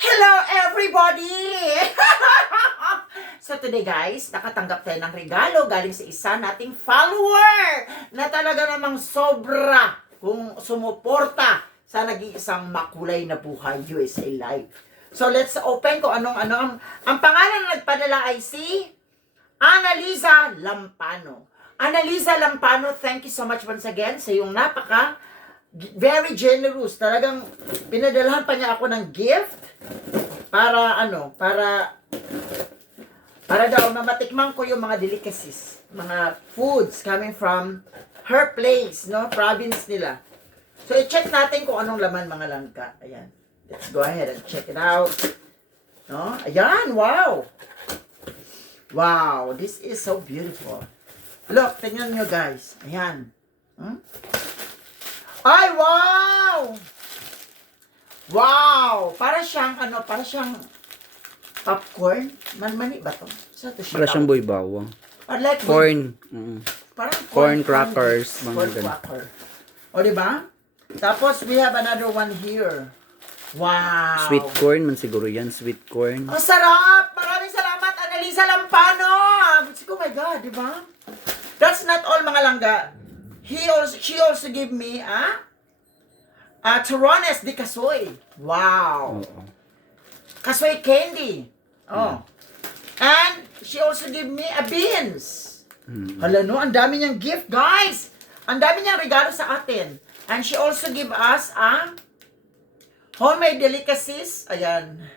Hello everybody! So today guys, nakatanggap tayo ng regalo galing sa isa nating follower na talaga namang sobra kung sumuporta sa nag-iisang makulay na buhay USA Live. So let's open kung anong ang pangalan na nagpadala ay si Annalisa Lampano. Annalisa Lampano, thank you so much once again sa iyong very generous. Talagang pinadalhan pa niya ako ng gift para daw na matikman ko yung mga delicacies, mga foods coming from her place, no, province nila. So i-check natin kung anong laman mga langka. Ayan. Let's go ahead and check it out. No? Ayan, wow. Wow, this is so beautiful. Look, tingnan nyo guys. Ayan. Ay, wow! Wow! Para siyang popcorn. Mani ba to? Sa to siya? Para siyang boy bawang. Like Corn. Parang Corn crackers. Corn cracker. O, diba? Tapos, we have another one here. Wow! Sweet corn man siguro yan. Sweet corn. Ang sarap! Maraming salamat, Annalisa Lampano! Oh my God, diba? That's not all, mga langga. She also gave me Turones de Casoy. Wow. Casoy candy. Oh. And she also gave me a beans. Hala no, ang dami niyang gift, guys. Ang dami niyang regalo sa atin. And she also give us homemade delicacies. Ayan.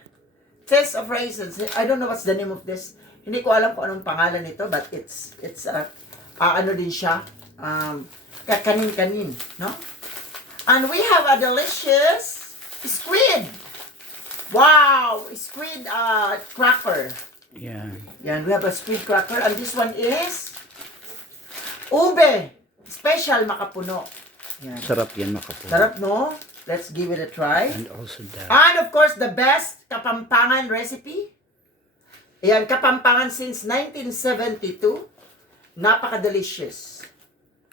Taste of raisins. I don't know what's the name of this. Hindi ko alam kung anong pangalan nito, but it's ano din siya. Kakanin-kanin, no? And we have a delicious squid. Wow, squid cracker. Yeah. Yan, we have a squid cracker, and this one is ube, special makapuno. Yan. Sarap yan makapuno. Sarap, no? Let's give it a try. And also that. And of course, the best Kapampangan recipe. Ayan, Kapampangan since 1972. Napaka-delicious.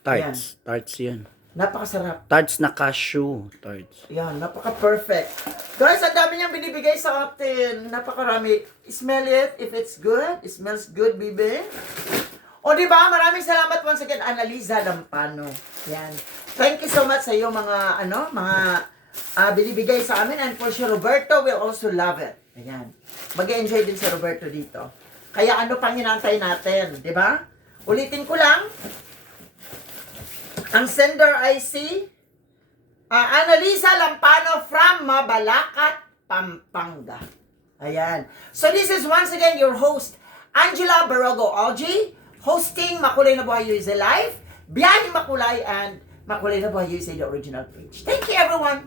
Tarts. Tarts yan. Napakasarap. Tarts na cashew. Tarts. Yan, napaka-perfect. Guys, ang dami niyang binibigay sa atin. Napakarami. Smell it if it's good. It smells good, baby. O, di ba? Maraming salamat once again, Annalisa Lampano. Yan. Thank you so much sa iyo mga binibigay sa amin. And for sure, Roberto will also love it. Ayan. Mag-enjoy din si Roberto dito. Kaya ano pang hinantay natin, di ba? Ulitin ko lang. Ang sender ay si Annalisa Lampano from Mabalacat, Pampanga. Ayan. So this is once again your host, Angela Barogo Algie, hosting Makulay na Buhay USA Live, Biyaheng Makulay and Makulay na Buhay USA, the original page. Thank you everyone.